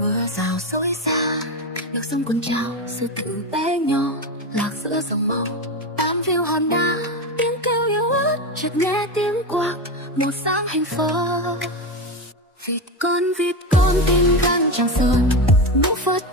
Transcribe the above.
Mưa rào xối xa, nước sông cuồn trào, sư tử bé nhỏ lạc giữa dòng màu. Bám víu hòn đá, tiếng kêu yếu ớt, chợt nghe tiếng quạt, một sáng hạnh phúc. Vịt con tìm gan tràng sườn, mũ phớt